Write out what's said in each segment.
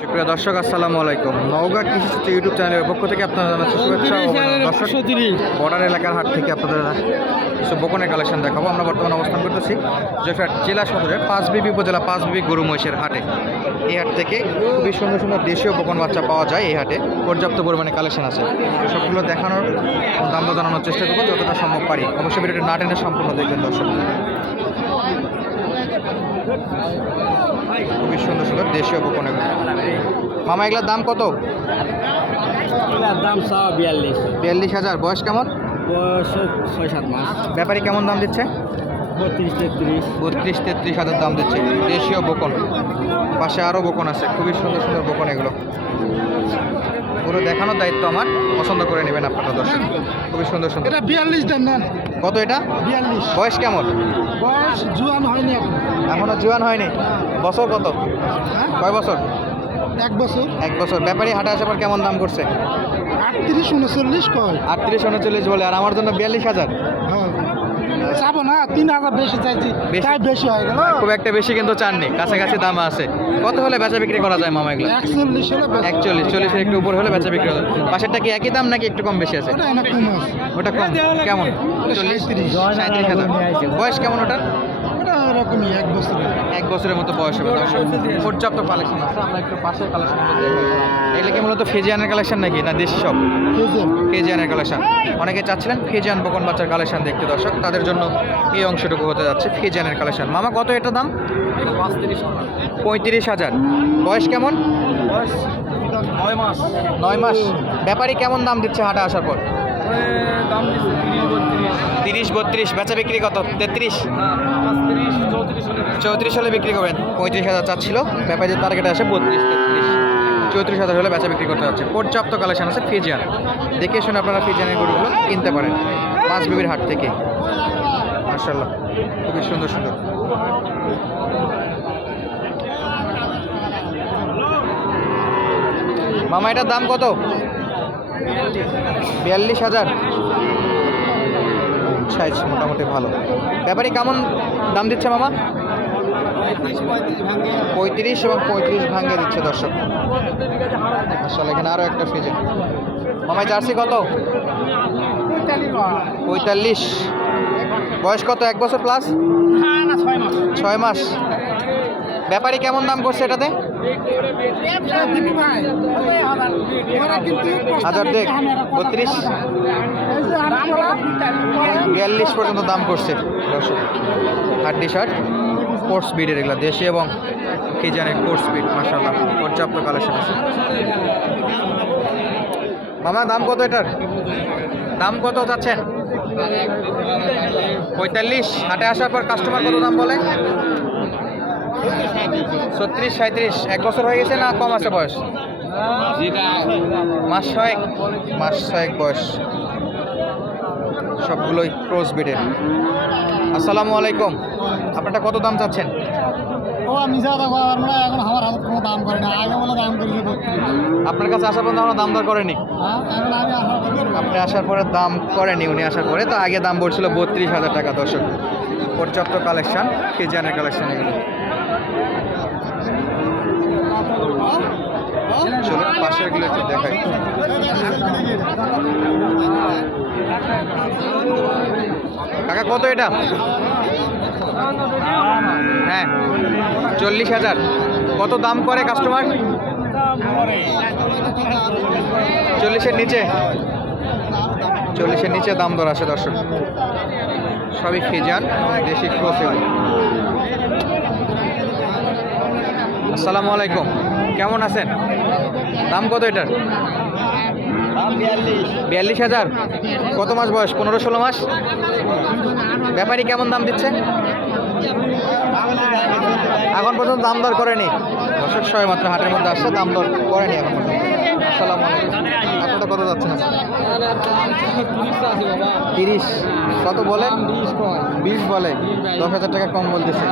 সুপ্রিয় দর্শক আসসালামু আলাইকুম। নওগাঁ কৃষি ইউটিউব চ্যানেলের পক্ষ থেকে আপনাদের জানাচ্ছি শুভেচ্ছা। দর্শক বর্ডার এলাকার হাট থেকে আপনাদের কিছু বকনের কালেকশন দেখাবো। আমরা বর্তমানে অবস্থান করতেছি জয়ফাট জেলা সদরের পাঁচবিবি উপজেলা পাঁচবিবি গরু মহিষের হাটে। এই হাট থেকে খুবই সুন্দর সুন্দর দেশীয় বকন বাচ্চা পাওয়া যায় এই হাটে। পর্যাপ্ত পরিমাণে কালেকশন আছে। সবগুলো দেখানোর দাম জানানোর চেষ্টা করব যতটা সম্ভব পারি। অবশ্যই ভিডিওটি না টেনে সম্পূর্ণ দেখবেন দর্শক। খুবই সুন্দর সুন্দর দেশীয় বকনের মামা এগুলোর দাম কত? দাম বিয়াল্লিশ। বিয়াল্লিশ হাজার। বয়স কেমন? বয়স ছয় সাত মাস। ব্যাপারী কেমন দাম দিচ্ছে? বত্রিশ তেত্রিশ। হাজার দাম দিচ্ছে। দেশীয় বকন। পাশে আরও বকন আছে। খুবই সুন্দর সুন্দর বকন এগুলো। পুরো দেখানোর দায়িত্ব আমার। পছন্দ করে নেবেন আপনারা দর্শক। খুবই সুন্দর সুন্দর। এটা বিয়াল্লিশ দেন না। কত এটা? বিয়াল্লিশ। বয়স কেমন? বয়স জুয়ান হয়নি এখন। এখনও জোয়ান হয়নি? বছর কত? হ্যাঁ? কয় বছর? এক বছর। এক বছর। ব্যাপারী হাটে আসার পর কেমন দাম করছে? আটত্রিশ উনচল্লিশ কয়? আটত্রিশ উনচল্লিশ বলে। আর আমার জন্য বিয়াল্লিশ হাজার। চাবো না তিন হাজার বেশি চাইছি? তাই বেশি হয়ে গেল। খুব একটা বেশি কিন্তু চাননি কাছাকাছি দাম আছে। কত হলে বেচা বিক্রি করা যায় মামা এগুলো? একচল্লিশ হলে একচল্লিশ চল্লিশের একটু উপর হলে বেচা বিক্রি হয় পাশেরটা কি একই দাম নাকি একটু কম বেশি আছে? ওটা কম আছে। ওটা কম। কেমন? চল্লিশ সাঁত্রিশ হাজার। বয়স কেমন ওটার? ওটা এক বছর। এক বছরের মতো বয়স হবে দর্শক পর্যাপ্ত কালেকশন আছে। আমরা একটু পাশের কালেকশন এগুলো কি মূলত ফেজিয়ানের কালেকশন নাকি না দেশি সব? ফেজিয়ানের কালেকশন অনেকে চাচ্ছিলেন ফেজিয়ান বকন বাচ্চার কালেকশন দেখতে দর্শক। তাদের জন্য এই অংশটুকু হতে যাচ্ছে ফেজিয়ানের কালেকশন মামা কত এটা দাম? পঁয়ত্রিশ হাজার। বয়স কেমন? নয় মাস। নয় মাস। ব্যাপারী কেমন দাম দিচ্ছে হাটে আসার পর? তিরিশ বত্রিশ। তিরিশ বেচা বিক্রি কত? তেত্রিশ? তিরিশ চৌত্রিশ হলে বিক্রি করবেন, পঁয়ত্রিশ হাজার চাচ্ছিল ব্যাপারীর টার্গেট আসে বত্রিশ, তেত্রিশ। চৌত্রিশ হাজার হলে বেচা বিক্রি করতে হচ্ছে। পর্যাপ্ত কালেকশন আছে ফিজিয়ান। দেখে শুনে আপনারা ফিজিয়ানের গরুগুলো কিনতে পারেন পাঁচ বিবির হাট থেকে। মার্শাল্লাহ খুবই সুন্দর সুন্দর। মামা, এটার দাম কত? বিয়াল্লিশ হাজার। সাইজ মোটামুটি ভালো। ব্যাপারী কেমন দাম দিচ্ছে মামা? পঁয়ত্রিশ এবং পঁয়ত্রিশ ভাঙ্গে দিচ্ছে দর্শক। আসলে এখানে আরও একটা ফ্রিজে মামাই জার্সি কত? পঁয়তাল্লিশ। বয়স কত? এক বছর প্লাস ছয় মাস। ব্যাপারী কেমন দাম করছে এটাতে? হাজার দেখ, বত্রিশ। বিয়াল্লিশ পর্যন্ত দাম করছে দর্শক। হাড্ডি শার্ট কোর্স বিডের এগুলো, দেশি এবং কি জানে কোর্স বিড মাসাল্লাহ পর্যাপ্ত কালেকশন আছে। মামা, দাম কত এটার? দাম কত যাচ্ছেন পঁয়তাল্লিশ। হাটে আসার পর কাস্টমার কত দাম বলে? ছত্রিশ সাঁত্রিশ এক বছর হয়ে গেছে না কম আছে বয়স? মাস ছয়েক মাস ছয়েক বয়স। সবগুলোই ক্রস বিডের আসসালামু আলাইকুম। আপনারটা কত দাম চাচ্ছেন? ও আমি যা দেখো আমরা এখন আমার হাতে কোনো দাম করে আগে দাম আপনার কাছে আসার পর্যন্ত আমরা দাম দর করেনি? হ্যাঁ আপনি আসার পরে দাম করেনি উনি আসার পরে। তো আগে দাম পড়ছিল বত্রিশ হাজার টাকা দর্শক। পর্যাপ্ত কালেকশন ফিজিয়ানের কালেকশন এগুলো। চলো পাশেরগুলো একটু দেখাই। কাকা, কত এটা? হ্যাঁ চল্লিশ হাজার। কত দাম করে কাস্টমার চল্লিশের নিচে। চল্লিশের নিচে দাম দর আসে দর্শক। সবই ফিজান, দেশি ক্রস এগুলো আসসালামু আলাইকুম। কেমন আছেন? দাম কত এটার? বিয়াল্লিশ। হাজার। কত মাস বয়স? পনেরো ষোলো মাস? ব্যাপারী কেমন দাম দিচ্ছে? এখন পর্যন্ত দাম দর করেনি। দর্শক সবাই মাত্র হাটের মধ্যে আসছে দাম দর করেনি এখন পর্যন্ত। আসসালামু আপনারটা কত যাচ্ছে না তিরিশ। কত বলে? বিশ বলে। দশ হাজার টাকা কম বলতেছে।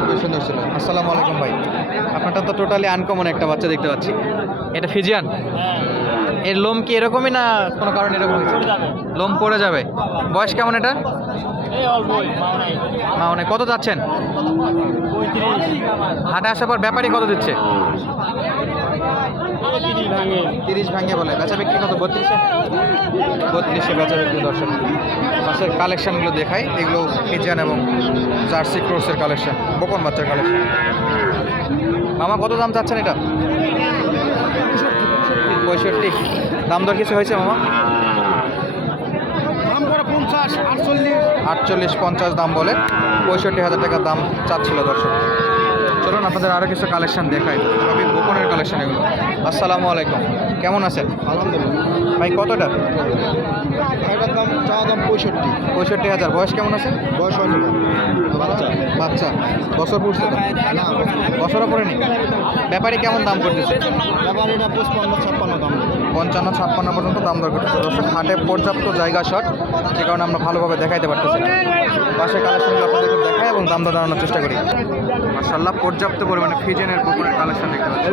খুবই সুন্দর ছিল। আসসালামু আলাইকুম ভাই। আপনারটা তো টোটালি আনকমন একটা বাচ্চা দেখতে পাচ্ছি। এটা ফিজিয়ান? এর লোম কি এরকমই না কোনো কারণে এরকম হয়েছে? লোম পড়ে যাবে। বয়স কেমন এটা? মানে কত যাচ্ছেন? হাটে আসার পর ব্যাপারই কত দিচ্ছে? তিরিশ ভাঙে বলে। বেচা বিক্রি কত? বত্রিশে? বত্রিশে বেচা বিক্রি দর্শক মাসের কালেকশনগুলো দেখাই। এগুলো পিজান এবং জার্সি ক্রোসের কালেকশন বকন বাচ্চার কালেকশন। মামা কত দাম চাচ্ছেন এটা? পঁয়ষট্টি। দাম দর কিছু হয়েছে মামা? আটচল্লিশ। আটচল্লিশ পঞ্চাশ দাম বলে। পঁয়ষট্টি হাজার টাকা দাম চাচ্ছিল দর্শক। চলুন আপনাদের আরও কিছু কালেকশান দেখাই। সবই গোপনের কালেকশান এগুলো। আসসালামু আলাইকুম। কেমন আছেন? আলহামদুলিল্লাহ। ভাই কতটা? এটার দাম চাওয়া দাম পঁয়ষট্টি। পঁয়ষট্টি হাজার। বয়স কেমন আছে? বয়স বাচ্চা। বাচ্চা। বছর পড়ছে বছরও পড়েনি? ব্যাপারে কেমন দাম করতেছে? ব্যাপার এটা পঁচপান্ন ছাপ্পান্ন দাম। পঞ্চান্ন ছাপ্পান্ন পর্যন্ত দাম দর করতেছে। দর্শক হাটে পর্যাপ্ত জায়গা শট যে কারণে আমরা ভালোভাবে দেখাইতে পারতেছি না। পাশে কালেকশনগুলো আপনাদেরকে দেখাই এবং দাম দর জানানোর চেষ্টা করি। মাসাল্লাহ পর্যাপ্ত পরিমাণে ফিজেনের পুকুরের কালেকশন দেখতে পাচ্ছি।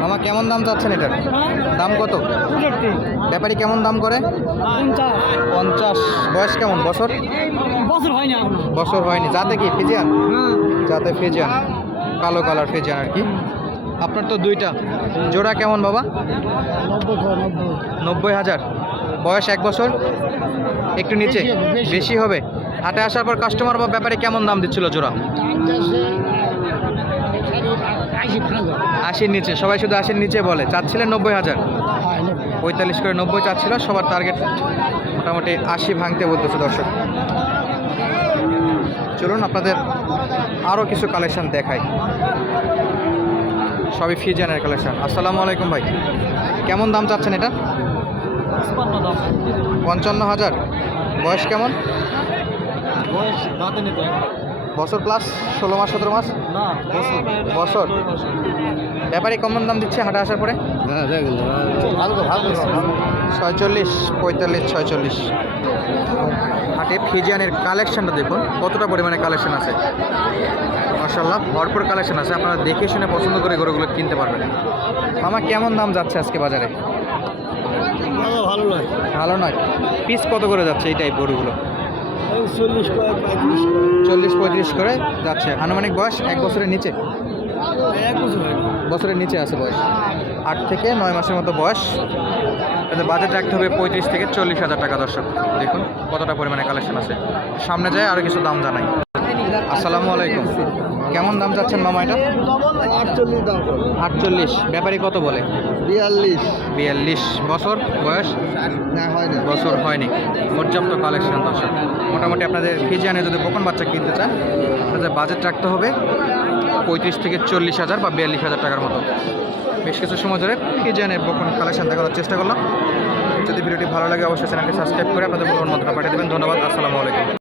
মামা কেমন দাম চাচ্ছেন এটার? দাম কত? ব্যাপারী কেমন দাম করে? পঞ্চাশ। বয়স কেমন? বছর? বছর হয়নি যাতে কি? ফিজিয়ান? যাতে ফিজিয়ান। কালো কালার ফিজিয়ান আর কি। আপনার তো দুইটা। জোড়া কেমন বাবা? নব্বই হাজার। বয়স এক বছর? একটু নিচে? বেশি হবে, হাটে আসার পর কাস্টমার বা ব্যাপারে কেমন দাম দিচ্ছিল জোড়া? আশির নিচে সবাই শুধু আশির নিচে বলে। চাচ্ছিলেন নব্বই হাজার। পঁয়তাল্লিশ করে নব্বই চাচ্ছিল সবার টার্গেট মোটামুটি আশি ভাঙতে বলতেছে দর্শক। চলুন আপনাদের আরও কিছু কালেকশন দেখাই। সবই ফিজানের কালেকশন আসসালামু আলাইকুম ভাই। কেমন দাম চাচ্ছেন এটা? পঞ্চান্ন হাজার। বয়স কেমন? বয়স দাঁতে নিতে বছর প্লাস ষোলো মাস সতেরো মাস? না বছর। বছর। ব্যাপারে কেমন দাম দিচ্ছে হাঁটা আসার পরে? হ্যাঁ ভালো ভালো ছয়চল্লিশ পঁয়তাল্লিশ ছয়চল্লিশ। হাটে ফিজিয়ানের কালেকশনটা দেখুন কতটা পরিমাণে কালেকশন আছে। মার্শাল্লাহ ভরপুর কালেকশন আছে আপনারা দেখে শুনে পছন্দ করে গরুগুলো কিনতে পারবেন। মামা কেমন দাম যাচ্ছে আজকে বাজারে? ভালো লাগে ভালো নয়। পিস কত করে যাচ্ছে এই টাইপ গরুগুলো? চল্লিশ পঁয়ত্রিশ করে। যাচ্ছে। আনুমানিক বয়স এক বছরের নিচে? এক বছরের নিচে আছে বয়স। আট থেকে নয় মাসের মতো বয়স। এতে বাজেট রাখতে হবে পঁয়ত্রিশ থেকে চল্লিশ হাজার টাকা দর্শক। দেখুন কতটা পরিমাণে কালেকশন আছে। সামনে যায় আরও কিছু দাম জানাই। আসসালামু আলাইকুম। কেমন দাম চাচ্ছেন মামা এটা? আটচল্লিশ দাম আটচল্লিশ। ব্যাপারী কত বলে? বিয়াল্লিশ। বিয়াল্লিশ। বছর? বয়স? না হয় বছর হয়নি। পর্যাপ্ত কালেকশন দর্শক। মোটামুটি আপনাদের ফিজিয়ানে যদি বকন বাচ্চা কিনতে চান আপনাদের বাজেট রাখতে হবে পঁয়ত্রিশ থেকে চল্লিশ হাজার বা বিয়াল্লিশ হাজার টাকার মতো। বেশ কিছু সময় ধরে ফিজিয়ানের বকন কালেকশন দেখানোর চেষ্টা করলাম। যদি ভিডিওটি ভালো লাগে অবশ্যই চ্যানেলটি সাবস্ক্রাইব করে আপনাদের মতামত পাঠিয়ে দেবেন। ধন্যবাদ। আসসালামু আলাইকুম।